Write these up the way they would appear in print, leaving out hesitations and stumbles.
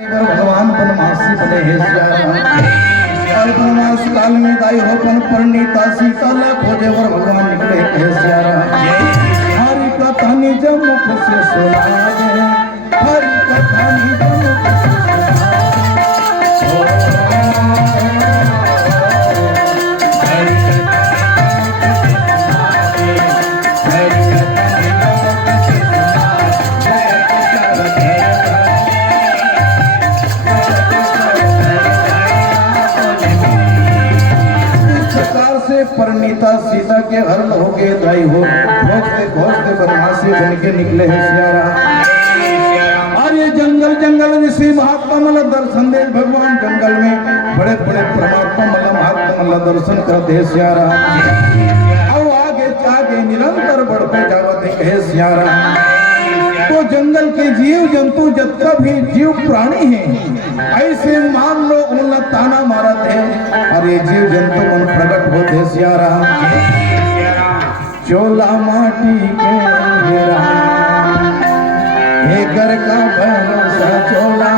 भगवान बनवासी बने हे सियारा बनवास काल में दाई होपन परिणीता सीता ला खोजे वर भगवान निकले हे सियारा हरि कथा निज मुख से सुनाए हरि कथा निज मुख से परिणीता सीता के हरण हो गए दाई हो खोजते खोजते बनवासी बन के निकले हैं सियारा। और ये जंगल जंगल ऋषि महात्मा मतलब दर्शन दे भगवान जंगल में बड़े बड़े परमात्मा मतलब महात्मा मतलब दर्शन करते हैं सियारा। अब आगे आगे निरंतर बढ़ते जावते है सियारा। तो जंगल के जीव जंतु जितना भी जीव प्राणी हैं ऐसे मान लो उन्हें ताना मारा थे अरे जीव जंतु मन प्रकट होते सियारा। चोला माटी के घेरा हे घर का भरोसा चोला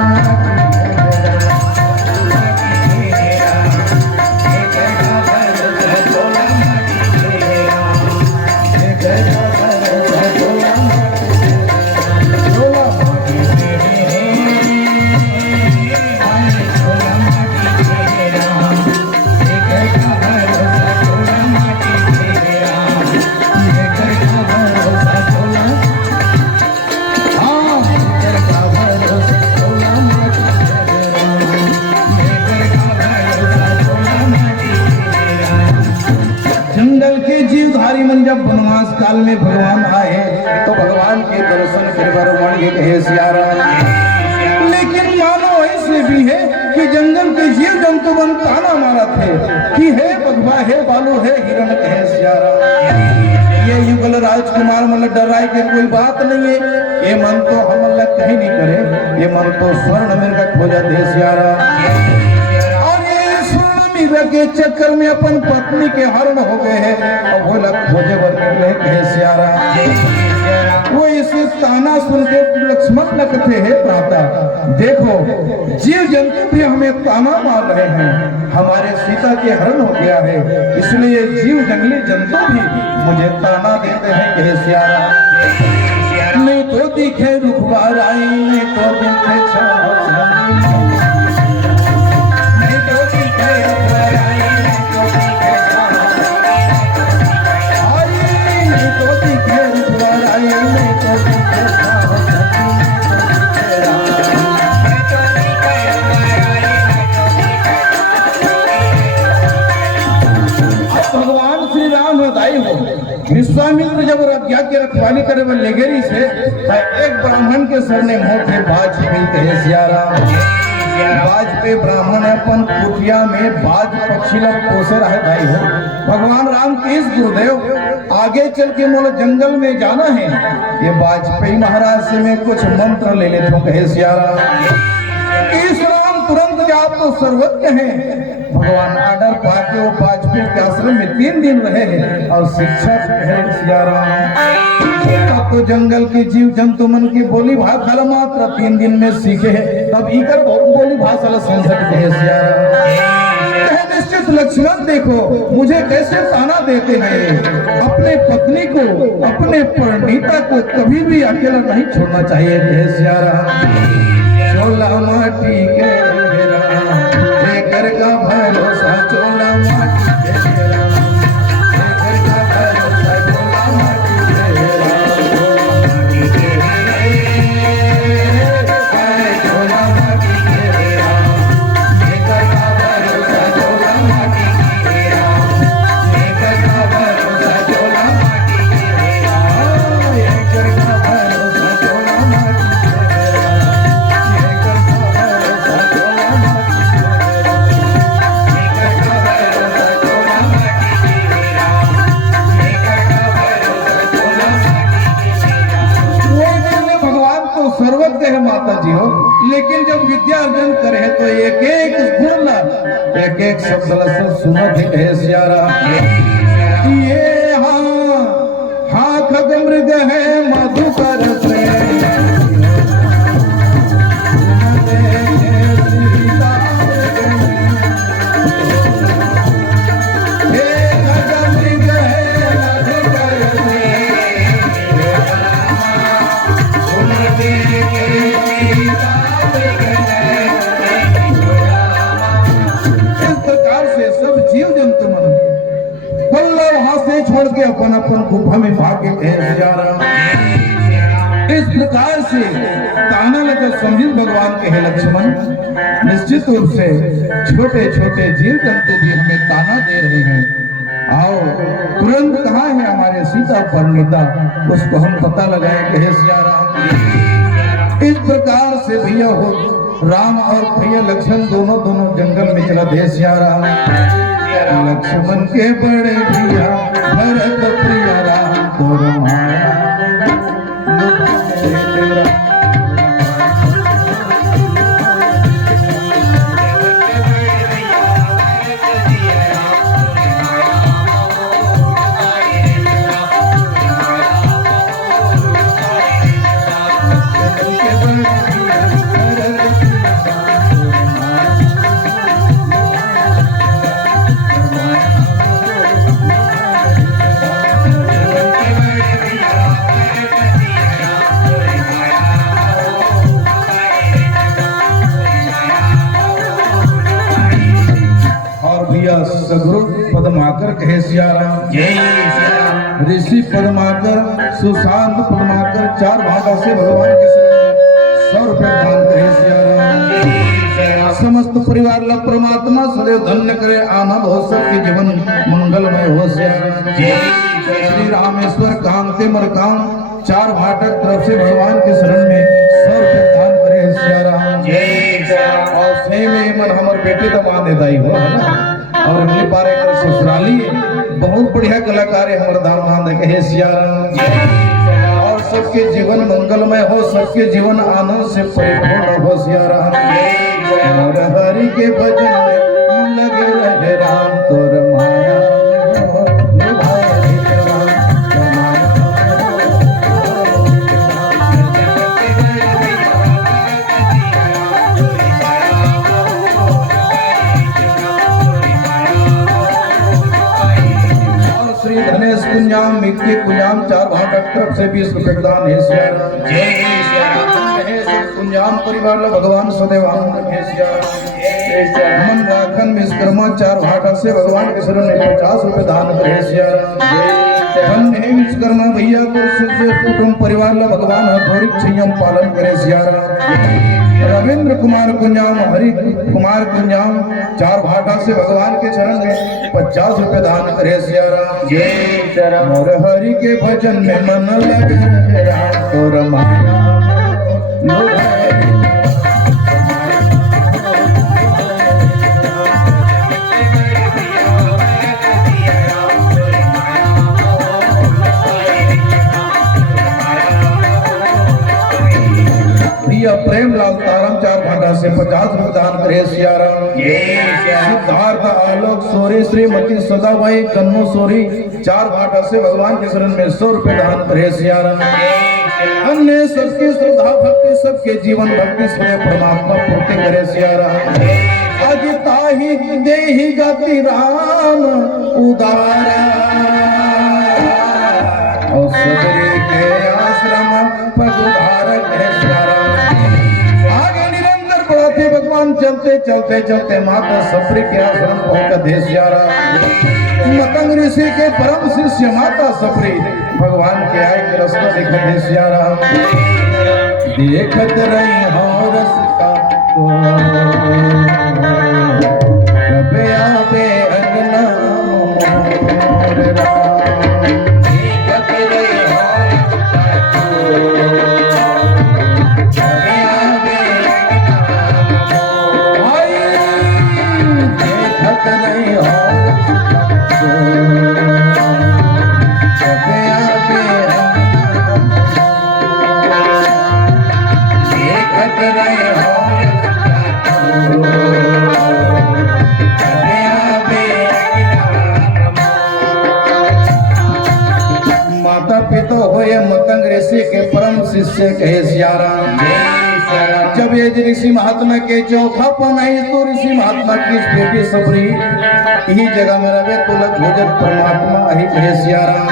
जब वनवास काल में भगवान आए तो भगवान के दर्शन कर सियारा। लेकिन मानो ऐसे भी है कि जंगल के जीव जंतु बन ताना मारा थे कि हे भगवा हे बालू हे हिरण कहे सियारा। ये युगल राजकुमार मतलब डराए के कोई बात नहीं है ये मन तो हम अल्लाह कहीं नहीं करे ये मन तो स्वर्ण में का खोजा दे सियारा। के चक्कर में अपन पत्नी के हरण हो गए हैं और वो लग खोजे वर निकले कहे सियारा। वो इसे ताना सुन के लक्ष्मण लगते हैं प्राता देखो जीव जंतु भी हमें ताना मार रहे हैं हमारे सीता के हरण हो गया है इसलिए जीव जंगली जंतु भी मुझे ताना देते हैं कहे सियारा। नहीं तो दिखे रुखबार आई नहीं तो दिखे विश्वामित्र जब रज्ञा की रखवाली करे वो लेगेरी से एक ब्राह्मण के सरने मोटे बाज कहे सियारा। बाज पे ब्राह्मण अपन कुटिया में बाज पक्षी लग पोसे रहे भाई हो भगवान राम के इस गुरुदेव आगे चल के मोल जंगल में जाना है ये वाजपेयी महाराज से मैं कुछ मंत्र ले लेता हूँ कहे सियारा। इस राम तुरंत जाप तो सर्वज्ञ है भगवान आर्डर पाके वो वाजपेयी के आश्रम में 3 दिन रहे हैं और शिक्षक है सियारा। तब तो जंगल के जीव जंतु मन की बोली भाषा मात्र 3 दिन में सीखे तब इकर बोली भाषा समझ है सियारा। निश्चित लक्ष्मण देखो मुझे कैसे ताना देते हैं अपने पत्नी को अपने परिणीता को कभी भी अकेला नहीं छोड़ना चाहिए सियारा। चोला माटी के घर का भरोसा चोला माटी के घर का भरोसा चोला माटी के चोला माटी के घर का भरोसा चोला माटी के घर का भरोसा चोला माटी के घर का भरोसा चोला माटी सर्वज्ञ है माता जी हो लेकिन जब विद्या अर्जन करे तो एक एक गुण एक एक शब्द सुनत है सियारा। ये हाँ खग मृग है मधुकर से इस प्रकार से सब जीव जंतु मन पल्लव हाथ से छोड़ के अपन अपन गुफा में भाग के कहे जा रहा। इस प्रकार से ताना लेकर समझित भगवान कहे लक्ष्मण, निश्चित रूप से छोटे छोटे जीव जंतु भी हमें ताना दे रहे हैं। आओ तुरंत कहाँ है हमारे सीता परिणीता, उसको हम पता लगाए कहे सिया राम। इस प्रकार से भैया हो राम और भैया लक्ष्मण दोनों जंगल में चला दे सिया राम। लक्ष्मण के बड़े भैया भरत प्रिया राम तोर माया सगुरु पद्माकर कहे सिया राम। ऋषि पद्माकर, सुशांत पद्माकर 4 भागा से भगवान के 100 रुपए दान कहे सिया राम। समस्त परिवार ला परमात्मा सदैव धन्य करे, आनंद हो सबके जीवन मंगलमय हो सिया राम। श्री रामेश्वर कांते मरकाम 4 भाटक तरफ से भगवान के शरण में 100 रुपए दान करे सिया राम। और सही में मन हमारे बेटे का मान देता ही हो है ना। और अगली बार एक ससुराली बहुत बढ़िया कलाकार है हमारे दामाद कहे सिया राम। और सबके जीवन मंगलमय हो, सबके जीवन आनंद से परिपूर्ण हो सिया राम। और हरि के भजन में लगे रहे राम तोर माया हो निभाए राम। धनेश कुंजाम मिक्की कुंजाम 4 भाटक तरफ से 20 रुपए दान है सिया राम। महेश कुंजाम परिवार ला भगवान सदैव आनंद रखे सिया राम। मन राखन विश्वकर्मा 4 भाटा से भगवान के शरण में 50 रुपए दान करे सिया राम। धन्य विश्वकर्मा भैया को कुटुंब परिवार ला भगवान हथौरिक संयम पालन करे सिया राम। रविंद्र कुमार कुंजाम, हरि कुमार कुंजाम 4 भाटा से भगवान के चरण में 50 रुपए दान करे सिया राम। और हरि के भजन में मन लगे रहे राम तोर माया प्रेमलाल तारम 4 भाटा से 50 रुपए दान करे सिया राम। सिद्धार्थ आलोक सोरी श्रीमती सदाबाई कन्नू सोरी 4 भाटा से भगवान के शरण में 100 रुपए दान करे सिया राम। अन्य सबकी श्रद्धा भक्ति सबके जीवन भक्ति से परमात्मा पूर्ति करे सिया राम। अजिता ही देहि गति राम उदारा और सबरी के आश्रम पगुधारक है सिया राम। भगवान चलते चलते चलते माता सप्री के आश्रम पहुंचा दे सिया राम। मतंग ऋषि के परम शिष्य माता सप्री भगवान के आए के रास्ता दिखा दे सिया राम। देखत रही हो रस्ता को कबे आवे अंगना मोर राम। देखत रही हो रस्ता को मतंग ऋषि के परम शिष्य कहे सिया राम। जब ये ऋषि महात्मा के चौथापन आई तो ऋषि महात्मा की बेटी सबरी यही जगह में रहे तो लग भोजन परमात्मा ही कहे सिया राम।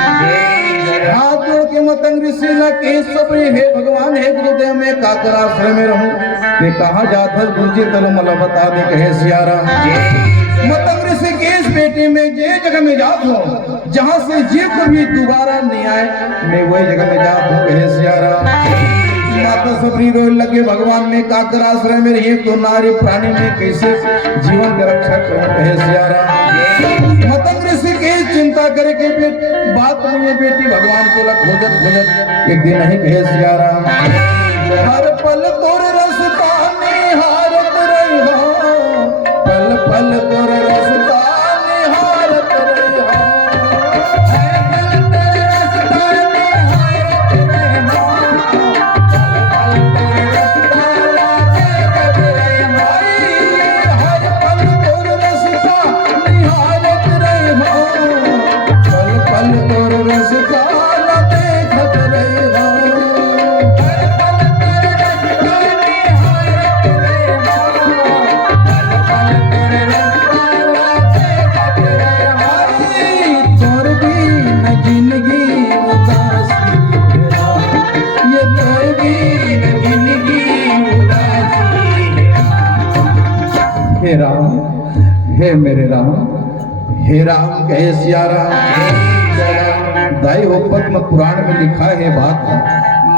हाथ जोड़ के मतंग ऋषि न के सबरी हे भगवान हे गुरुदेव में काकर आश्रय में रहूं कि कहा जात है गुरुजी तलो मला बता दे कहे सियाराम। मतंग ऋषि के इस बेटे में जे जगह में जात हो जहां से जे कभी दोबारा नहीं आए मैं वही जगह में जात हूं कहे सियाराम। माता सबरी रोए लगे भगवान ने काकर आश्रय में रही तो नारी प्राणी में कैसे जीवन की रक्षा करूं कहे सियाराम। मतंग ऋषि के चिंता करे के बात नहीं है बेटी भगवान को खोजत खोजत एक दिन नहीं कहे सियाराम। हर पल तोर रसता निहारत रही हो पल पल तोर रसता निहारत रही हो हे राम हे मेरे राम हे राम कहे सियाराम। दाई हो पद्म पुराण में लिखा है बात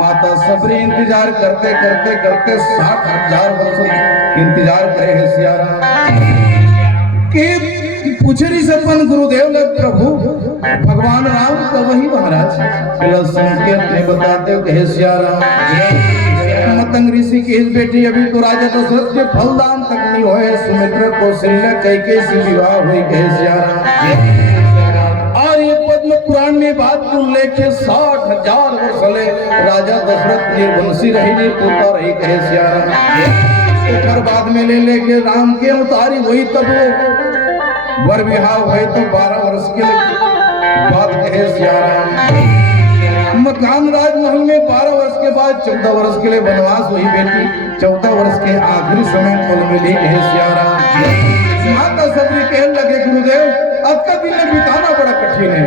माता सबरी इंतजार करते करते करते 60,000 वर्ष इंतजार करे है सियाराम कि पुछरी से अपन गुरुदेव ने प्रभु भगवान राम का वही महाराज संकेत में बताते हो कहे सियाराम। मतंग ऋषि की इस बेटी अभी तो राजा दशरथ के फलदान तक नहीं होए सुमित्रा कौशल्या कैकेयी से विवाह हुई कहे सियाराम। और ये पद्म पुराण में बात को लेके 60,000 वर्ष ले राजा दशरथ निर्वंशी रही पुत्र रही कहे सियाराम। फिर बाद में ले लेके राम के अवतारी वही तब वर विवाह हुए तो 12 वर्ष के बाद कहे सियाराम। मकान राजमहल में 12 वर्ष के बाद 14 वर्ष के लिए वनवास हुई बेटी 14 वर्ष के आखिरी समय कुल मिली कहे सियाराम। माता सबरी कहने लगे गुरुदेव अब का दिन बिताना बड़ा कठिन है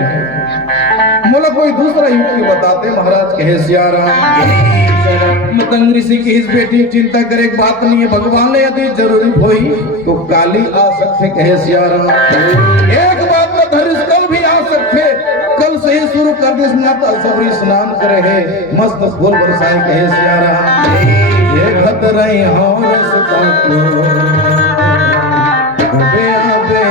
मोला कोई दूसरा युक्ति बताते महाराज कहे सियाराम। मतंग ऋषि की इस बेटी चिंता करे बात नहीं है भगवान ने यदि जरूरी हुई तो काली आ सकते कहे सियाराम। एक बात में धरिस कल भी आ सकते कल से ही शुरू कर दे माता सबरी स्नान करे है मस्त फूल बरसाए कहे सियाराम। देखत रही हूं रसता को बे आबे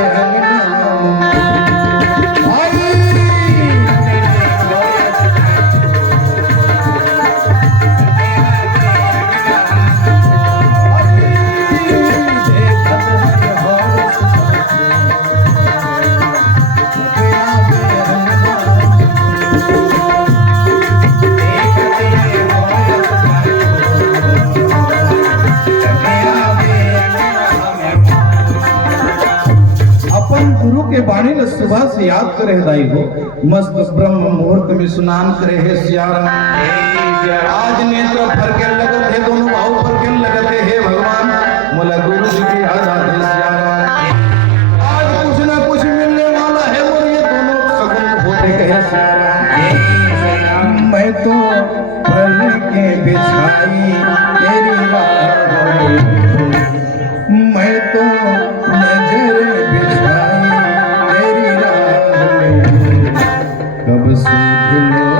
के बाणी ने सुबह से याद करे दाई हो मस्त ब्रह्म मुहूर्त में स्नान करे है सियाराम। आज नेत्र भर के लगत है दोनों भाव भर के लगते है भगवान मोला गुरु जी की याद आते सियाराम। आज कुछ ना कुछ मिलने वाला है और ये दोनों सगुन होते कहे सियाराम। मैं तो फल के बिछाई तेरी राह मैं तो नजर बिछाई कब सूझ लो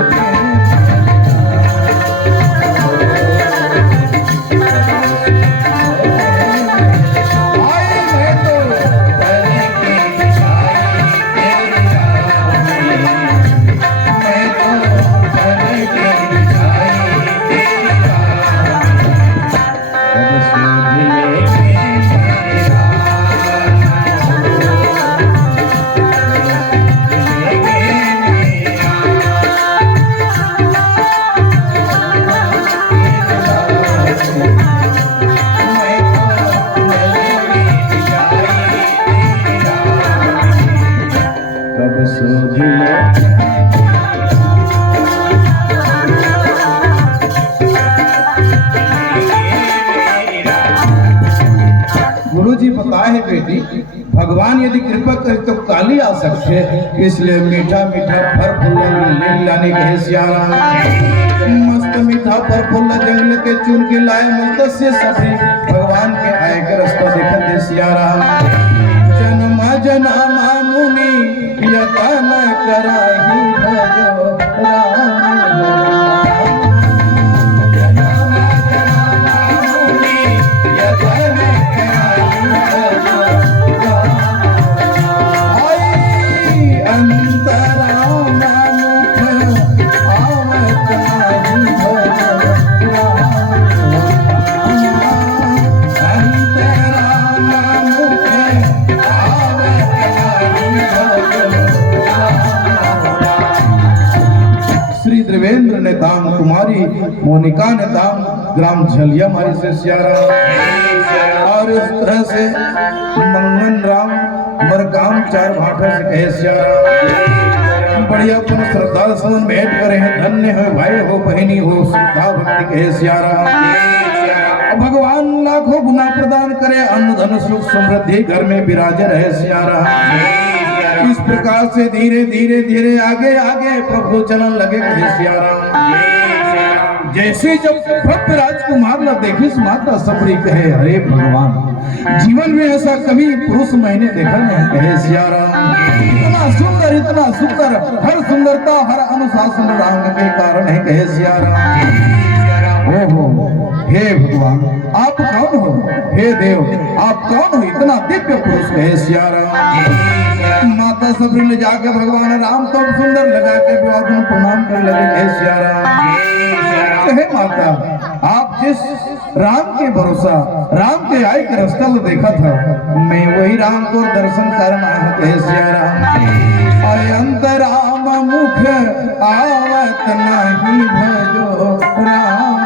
भगवान यदि कृपा करे तो काली आ सकते, इसलिए मीठा मीठा फल फूल ले लाने कहे सियारा। मस्त मीठा फल फूल जंगल के चुन के लाए मस्त से सफरी भगवान के आए के रास्ता देखत दे सियारा। जन्मा जन्मा मुनि यतन कराही भजो देवेंद्र ने दाम कुमारी मोनिका ने दाम ग्राम झलिया मारी से सियारा। और इस तरह से मंगन राम मरकाम चार भाटा से कहे सियारा। बढ़िया पुनः श्रद्धा समन भेंट करे हैं, धन्य हो भाई हो बहनी हो श्रद्धा भक्ति कहे सियारा। भगवान लाखों गुना प्रदान करे, अन्न धन सुख समृद्धि घर में विराजे रहे सियारा। इस प्रकार से धीरे धीरे धीरे आगे आगे प्रभु चलन लगे सियाराम। जैसे जब भक्त राजकुमार ला देखी माता सबरी कहे अरे भगवान, जीवन में ऐसा कभी पुरुष मैंने देखा नहीं कहे सियाराम। इतना सुंदर हर सुंदरता हर अनुशासन रंग के कारण है कहे सियाराम। ओहो हे भगवान आप कौन हो, हे देव आप कौन हो, इतना दिव्य पुरुष कहे सियाराम। माता सबरी ले जाके भगवान राम तो सुंदर लगा के प्रणाम कर लगे कहे सियाराम। कहे माता आप जिस राम के भरोसा राम के आए के रास्ता को देखा था, मैं वही राम को दर्शन करना है कहे सियाराम। अरे अंतराम मुख आवत नहीं भजो राम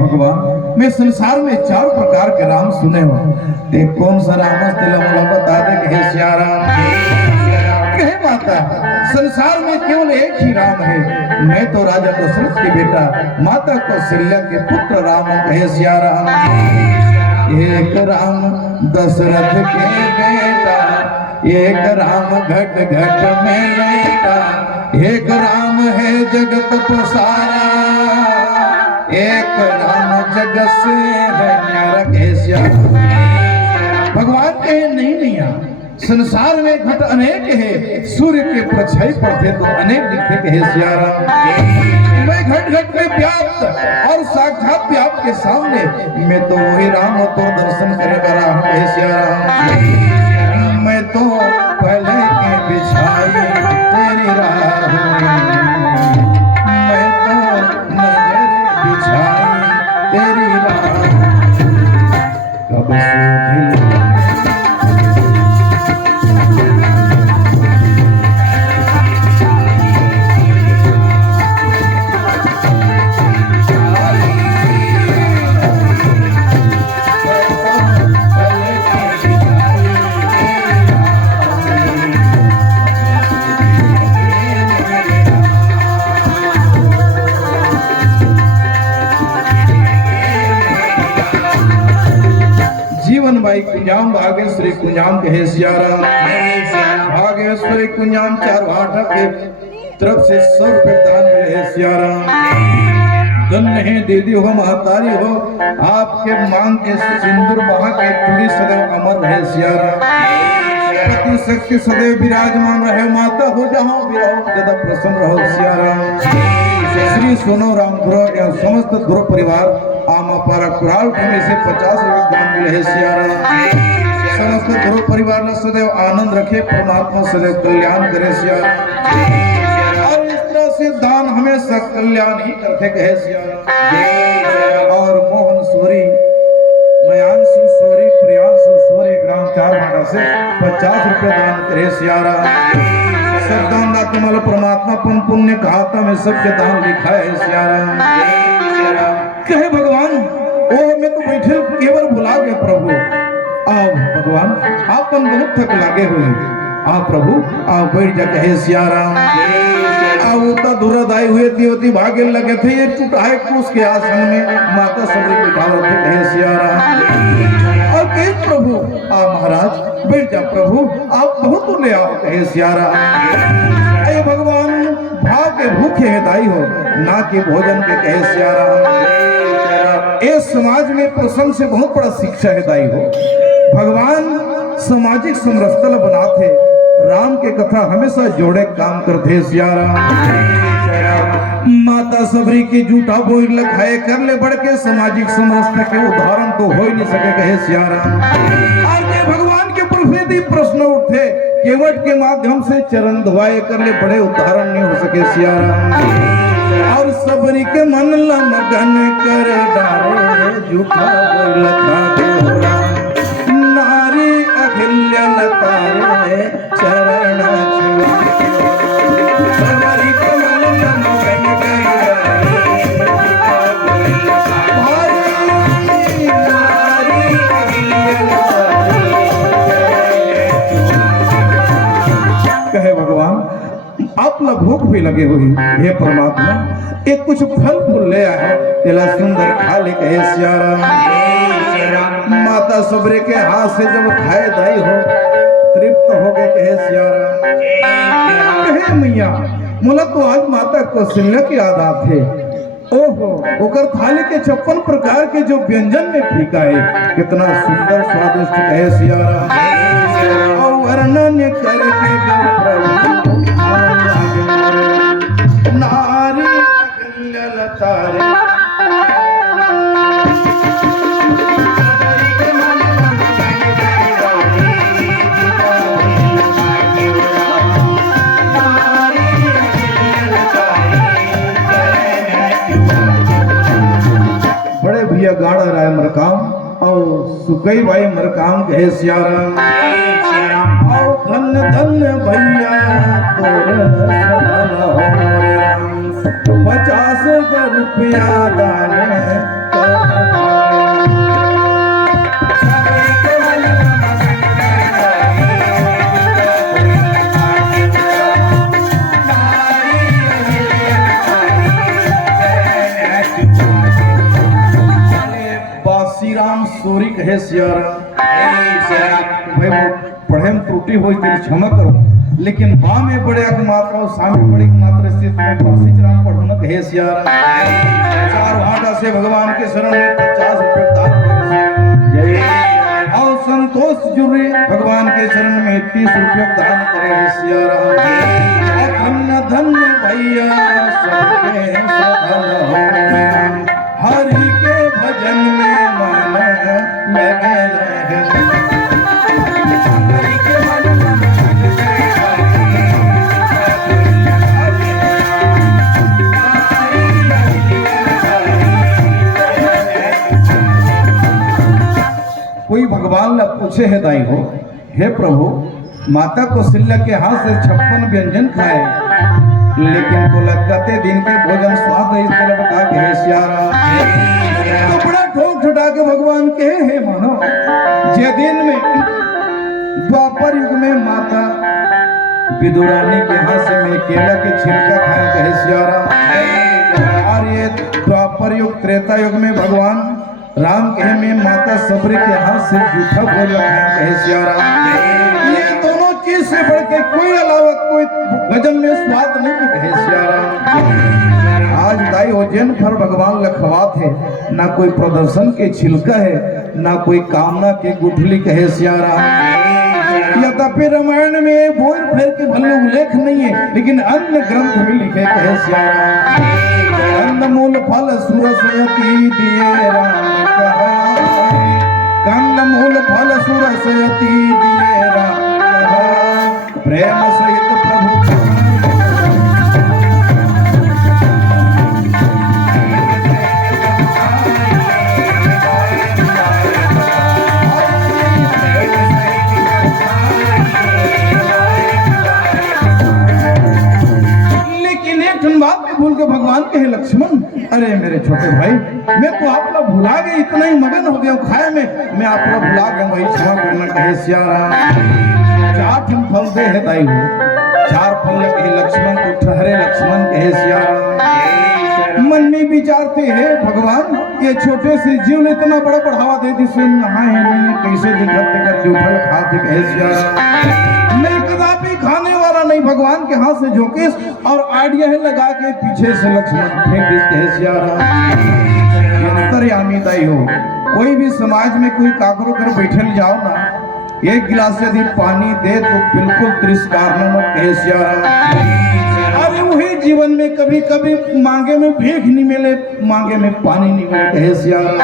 भगवान। मैं संसार में चार प्रकार के राम सुने हो, ते कौन सा राम बता दे कहे सियाराम। कहे माता संसार में केवल एक ही राम है, मैं तो राजा दशरथ की बेटा माता कौशल्या के पुत्र राम कहे सियाराम। एक राम दशरथ के बेटा, एक राम घट घट में लेटा, एक राम है जगत पसारा, एक राम जगत से है न्यारा कहे सियाराम। भगवान कहे नहीं संसार में घट अनेक है, सूर्य के परछाई पड़ते तो अनेक दिखते कहे सियाराम। मैं घट घट में व्याप्त और साक्षात व्याप्त के सामने मैं तो वही राम हो तो दर्शन करेगा राम कहे सियाराम। मैं तो पहले के बिछाई तेरी राह, मैं तो नजर बिछाई तेरी राह, कब से भाई कुंजाम भागेश्वरी कुंजाम कहे सियाराम। भागेश्वरी कुंजाम चार भाटा के तरफ से 100 रुपए दान मिले सियाराम। धन्य है दीदी हो महतारी हो, आपके मांग के सिंदूर बहा के चूड़ी सदैव अमर रहे सियाराम। पति शक्ति सदैव विराजमान रहे, माता हो जहाँ भी रहो ज्यादा प्रसन्न रहो सियाराम। श्री सोनो राम गुरु या समस्त गुरु परिवार आमा पारा कुराल भूमि से 50 रुपए दान मिले है सियाराम। समस्त गुरु परिवार ने सदैव आनंद रखे, परमात्मा सदैव कल्याण करे सियाराम। और इस तरह से दान हमेशा कल्याण ही करते कहे सियाराम। और मोहन सूरी मयांशु सूरी प्रियांशु सूरी ग्राम चार भाटा से 50 रुपए दान करे सियाराम। सब दान दाता तुम्हारा परमात्मा पुण्य खाता में सबके दान लिखा है सियाराम। कहे भगवान ओ मैं तो बैठे केवल बुला के प्रभु अब भगवान आपन बहुत थक लागे हुए, आ प्रभु आ बैठ जा कहे सिया राम। उतना दूरदाई हुए होती भागे लगे थे ये टूटाए क्रूस के आसन में माता सबरी बिठाओ थे कहे सिया राम। और कहे प्रभु आ महाराज बैठ जा प्रभु आप बहुत ले आओ कहे सिया राम। अरे भगवान भाव के भूखे हिदाई हो ना कि भोजन के कहे सिया राम। ये समाज में प्रसंग से बहुत बड़ा शिक्षा हिदाई हो। भगवान सामाजिक समरसतल बनाते राम के कथा हमेशा जोड़े काम करते सिया राम। माता सबरी की झूठा बोल लखाए कर ले बढ़ के सामाजिक समरसता के उदाहरण तो हो ही नहीं सके कहे सिया राम। आज ये भगवान के प्रति प्रश्न उठे केवट के माध्यम से चरण धुआए कर ले बड़े उदाहरण नहीं हो सके सिया राम। और सबरी के मन मगन कर डाले झूठा बोल लखा नारी अहिल्या लतारे चरण सबरी के मन मगन कहे भगवान आप लोग भूख भी लगे हुई हे परमात्मा एक कुछ फल फूल ले आए तेला सुंदर खा ले कहे सिया राम। माता सबरे के हाथ से जब खाए दाई हो तृप्त हो गए कहे सिया राम। कहे मैया मोला तो आज माता कौशल्या की आदत है ओहो ओकर थाली के 56 प्रकार के जो व्यंजन में फीका है कितना सुंदर स्वादिष्ट कहे सिया राम। और वर्णन करके नारी अहिल्या लतारे बड़े भैया गाड़ा राय मरकाम और सुकई भाई मरकाम कहे सिया राम। और धन धन भैया 50 रुपया दान बासीराम सूरी कहे सिया भाई पढ़े में त्रुटि हो क्षमा करो लेकिन बा में बड़े मात्रा और सामने बड़ी मात्रा स्थित में बासी राम पढ़ो न कहे सिया चार भाटा से भगवान के शरण में 50 रुपये दान और संतोष जुड़े भगवान के शरण में 30 रुपये दान करे सिया धन्य धन्य भैया सबके सफल हो हरि के भजन में मन लगे रहे। कोई भगवान ने पूछे है दाई हो हे प्रभु माता कौशल्या के हाथ से 56 व्यंजन खाए लेकिन तो लगते दिन के भोजन स्वाद इस तरह बता के सिया राम। तो बड़ा ठोक ठुटा के भगवान के हे मानो जे दिन में द्वापर युग में माता विदुरानी के हाथ से मैं केला के छिलका खाया कहे सिया राम। और ये द्वापर युग त्रेता युग में भगवान राम कहे में माता सबरी के हाथ से जूठा बोल कहे सिया राम। ये दोनों चीज से बढ़ के कोई अलावा कोई भजन में स्वाद नहीं कहे सिया राम। आज दाई हो जैन फर भगवान लखवा थे ना कोई प्रदर्शन के छिलका है ना कोई कामना के गुठली कहे सिया राम। यद्यपि रामायण में बोल फेर के भले उल्लेख नहीं है लेकिन अन्य ग्रंथ में लिखे कहे सिया राम। कंदमूल फल सुरसयती दिए राम कंदमूल फल सुरसयती दिए राम प्रेम सहित प्रभु भूल के भगवान कहे लक्ष्मण अरे मेरे छोटे भाई मैं तो आप लोग भुला गए इतना ही मगन हो गया खाए में मैं आप लोग भुला गया वही क्षमा करना कहे सिया राम। जाठ फल दे है दाई हो, चार फल कहे लक्ष्मण को ठहरे लक्ष्मण कहे सिया राम। मन में विचारते हैं भगवान ये छोटे से जीव ने इतना बड़ा बढ़ावा दे दी, सुन नहाए नहीं कैसे दिखत दिखत जो फल खाते कहे सिया राम। मैं कदापि खाने वाला नहीं, भगवान के हाथ से झोंके और आइडिया है लगा के पीछे से लक्ष्मण फेंक दी कहे सिया राम। अंतर्यामी दाई हो, कोई भी समाज में कोई काकरो कर बैठे जाओ ना, एक गिलास यदि पानी दे तो बिल्कुल तिरस्कार न मत कहे सिया राम। अरे वही जीवन में कभी कभी मांगे में भीख नहीं मिले, मांगे में पानी नहीं मिले कहे सिया राम।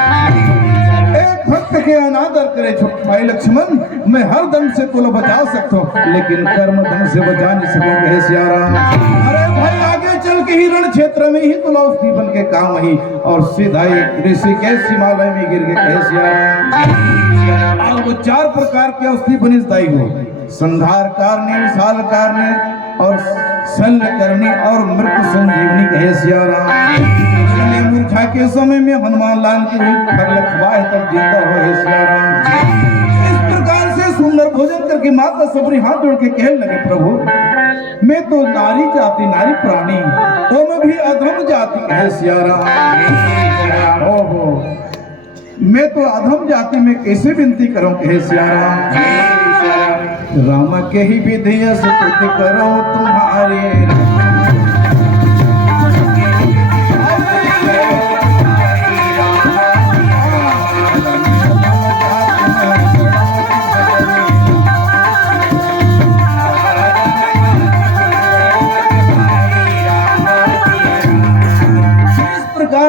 एक भक्त के अनादर करे छोटे भाई लक्ष्मण, मैं हर दम से तुला बचा सकता हूँ लेकिन कर्म दम से बचा नहीं सकूं कहे सिया राम। अरे भाई आगे चल के ही रण क्षेत्र में ही तुला औषधि बन के काम ही और सीधा ऋषिकेश हिमालय में गिर के कहे सिया राम। और वो चार प्रकार के औषधि बनी दाई हो, संहार कारणे, विशाल कारणे और शल्य करनी और मृत संजीवनी कहे सिया राम। मूर्छा के समय में हनुमान लाल की फल खवाए तब जिंदा हो सिया राम। इस प्रकार से सुंदर भोजन करके माता सबरी हाथ जोड़ के कहने लगे प्रभु मैं तो नारी जाति नारी प्राणी तो मैं भी अधम जाति कहे सिया राम। ओहो मैं तो अधम जाति में कैसे विनती करूं कहे सिया राम। राम के ही विधि स्तुति करो तुम्हारे,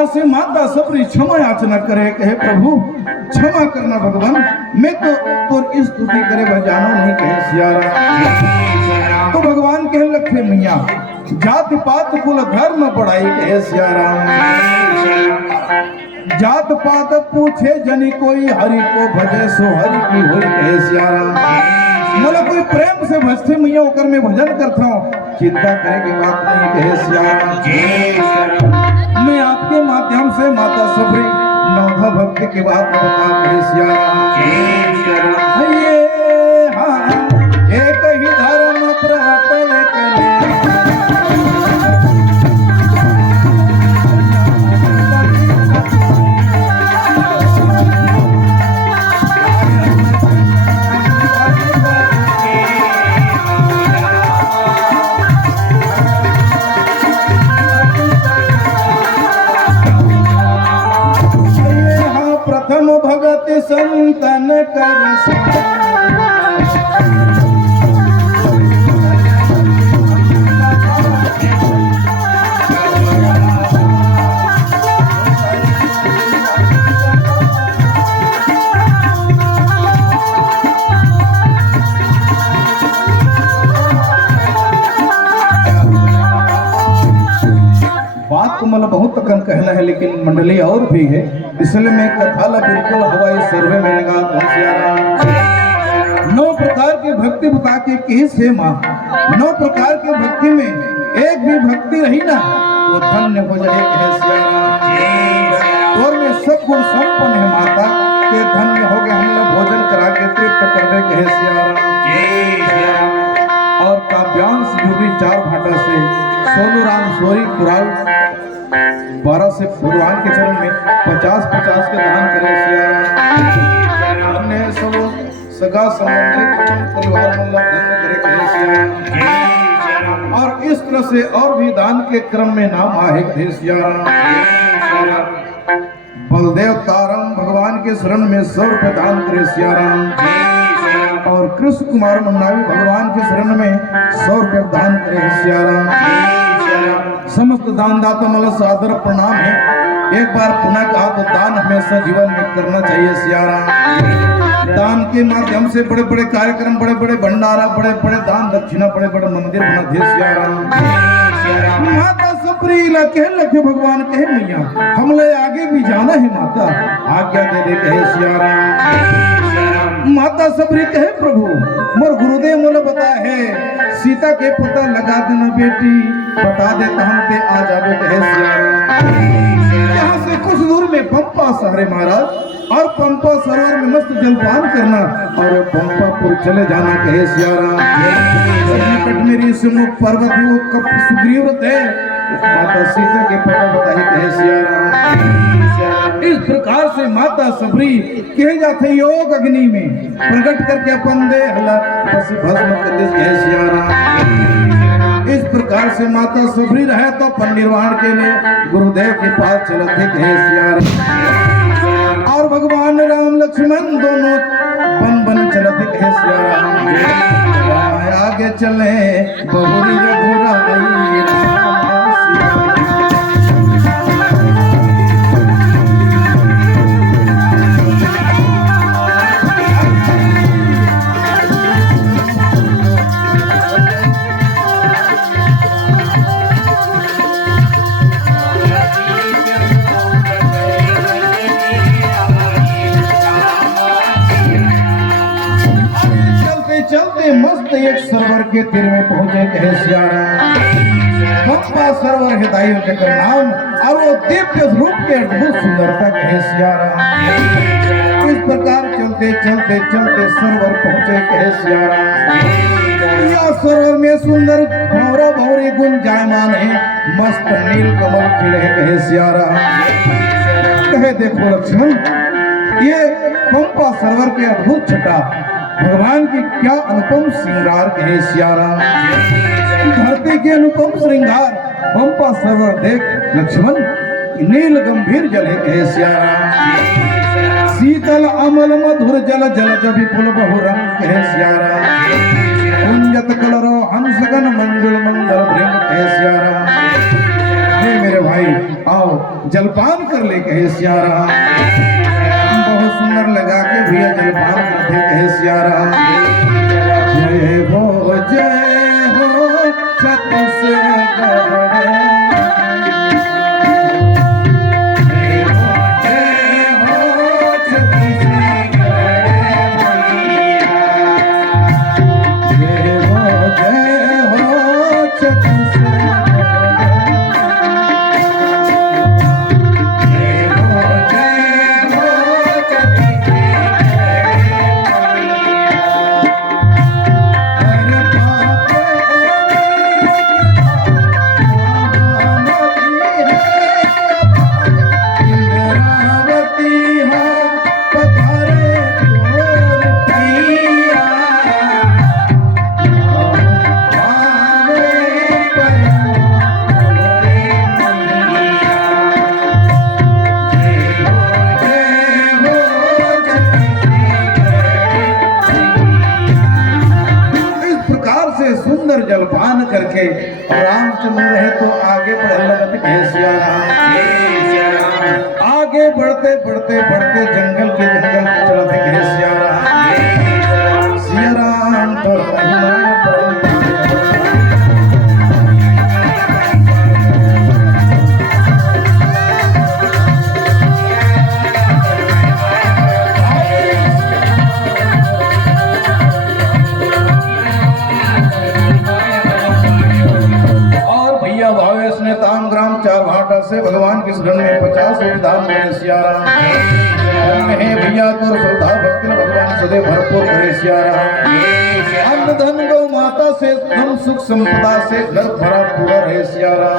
से माता सबरी क्षमा याचना करे कहे प्रभु क्षमा करना भगवान, मैं तो तोर स्तुति करे बजानो नहीं कहे सिया राम। तो भगवान कहे लखे मैया जाति पात कुल धर्म बढ़ाई कहे सिया राम। जात पात पूछे जनी कोई हरि को भजे सो हरि की होई कहे सिया राम। मोला कोई प्रेम से भजते मैया होकर मैं भजन करता हूँ, चिंता करे की बात नहीं कहे सिया राम। मैं आपके माध्यम से माता सबरी नौधा भक्ति की बात बता कहे सिया राम। ये हाँ एक ही धर्म प्राप्त संतन कर बात तो मतलब बहुत कम कहना है लेकिन मंडली और भी है, इसलिए मैं कथा ला बिल्कुल हवाई सर्वे में नौ प्रकार की भक्ति बता के किस है माँ। नौ प्रकार की भक्ति में एक भी भक्ति रही ना वो धन्य हो जाए कहे सिया राम। और में सब गुण संपन्न है माता के धन्य हो गए, हम लोग भोजन करा के तृप्त कर दे कहे सिया राम। और काव्यांश जुड़ी चार भाटा से सोनू राम सोरी कुराल 12 से भगवान के चरण में 50-50 के दान करे सिया राम। अन्य सब सगा संबंधी परिवार धन्य करे सिया राम। और इस तरह से और भी दान के क्रम में नाम आहे कहे सिया राम। बलदेव तारम भगवान के शरण में 100 रुपये दान करे सिया राम। और कृष्ण कुमार मंडावी भगवान के शरण में 100 रुपये दान करे सिया राम। समस्त दानदाता मतलब सादर प्रणाम है। एक बार पुनः कहा तो दान हमेशा जीवन में करना चाहिए सिया राम। दान के माध्यम से बड़े बड़े कार्यक्रम, बड़े बड़े भंडारा, बड़े बड़े दान दक्षिणा, बड़े बड़े मंदिर बना दे सिया राम। माता सबरी कहे लगे भगवान कहे मैया हमले आगे भी जाना है माता आज्ञा दे दे कहे सिया राम। माता सबरी कहे प्रभु मोर गुरुदेव मोला बता है सीता के पता लगा देना बेटी, बता देता हम पे आ जावे कहे सिया राम। यहाँ से कुछ दूर में पंपा शहर है महाराज, और पंपा सरोवर में मस्त जलपान करना और पंपापुर चले जाना कहे सियाराम। निकट मेरी सुमुख पर्वत सुग्रीव है, माता सीता के पता बताई कहे सियाराम। इस प्रकार से माता सबरी कहे जाते योग अग्नि में प्रकट करके अपन दे हला बस भस्म कर दे कहे सियाराम। इस प्रकार से माता सबरी रहे तो अपन निर्वाण के लिए गुरुदेव के पास चलते कहे सियाराम। और भगवान राम लक्ष्मण दोनों बन बन चलते कहे सियाराम। आगे चले बहुरी रघुराई चलते मस्त एक सरोवर के तीर में पहुंचे कहे सियाराम। पंपा सरोवर है दाई का नाम और वो दिव्य रूप के अद्भुत सुंदरता कहे सियाराम। इस प्रकार चलते चलते चलते सरोवर पहुंचे कहे सियाराम। यह सरोवर में सुंदर भौरा भौरी गुण जायमान है, मस्त नील कमल खिले कहे सियाराम। कहे देखो लक्ष्मण, ये पंपा सरोवर के अद्भुत छटा भगवान की क्या अनुपम श्रृंगार कहे सियाराम। धरती के अनुपम श्रृंगार पंपा सरोवर देख लक्ष्मण, नील गंभीर जल है कहे सियाराम। शीतल अमल मधुर जल जल जब पुल बहु रंग कहे सियाराम। कुंजत कलरो हंसगन मंजुल मंगल भृंग कहे सियाराम। हे मेरे भाई आओ जलपान कर ले कहे सियाराम। बहुत सुंदर लगा के भैया जलपान करते कहे सियाराम। जय हो छत्तीसगढ़, सुंदर जलपान करके रामचंद्र रहे तो आगे बढ़ने लगते कहे सियाराम। आगे बढ़ते बढ़ते बढ़ते जंगल के जंगल चलते कहे सियाराम। सियाराम तो से भगवान के शरण में 50 विधान में सियाराम। है भैया तो श्रद्धा भक्ति भगवान सदैव भरपूर करे सियाराम। अन्न धन गौ माता से धन सुख संपदा से घर भरा पूरा रहे सियाराम।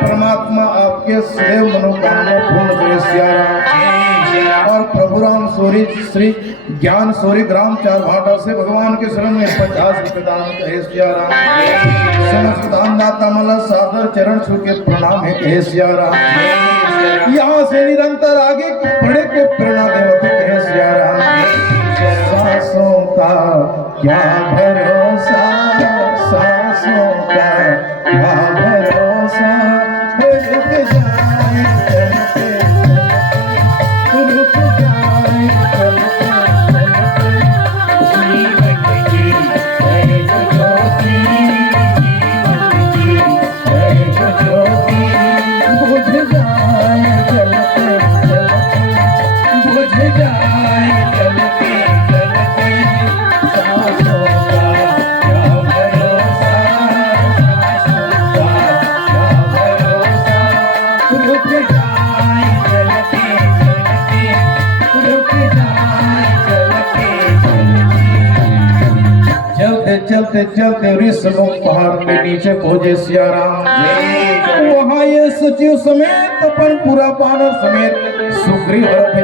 परमात्मा आपके सदैव मनोकामना पूर्ण करे सियाराम। और प्रभु राम सूरी श्री ज्ञान सूरी ग्राम चार भाटा से भगवान के शरण में 50 दान कहे सियाराम। समस्त दानदाता मला सादर चरण छू के प्रणाम है कहे सियाराम। यहाँ से निरंतर आगे बढ़े के प्रेरणा देवते कहे सियाराम। सांसों का क्या भरोसा, सांसों का क्या भरोसा, रुक जाए रुक जाए बुझ जाए चलते चलते सांसों का चलते चलते ऋषमुख पहाड़ के नीचे पहुंचे सियाराम। वहाँ ये सचिव समेत अपन पूरा बानर समेत सुग्रीव रथ पे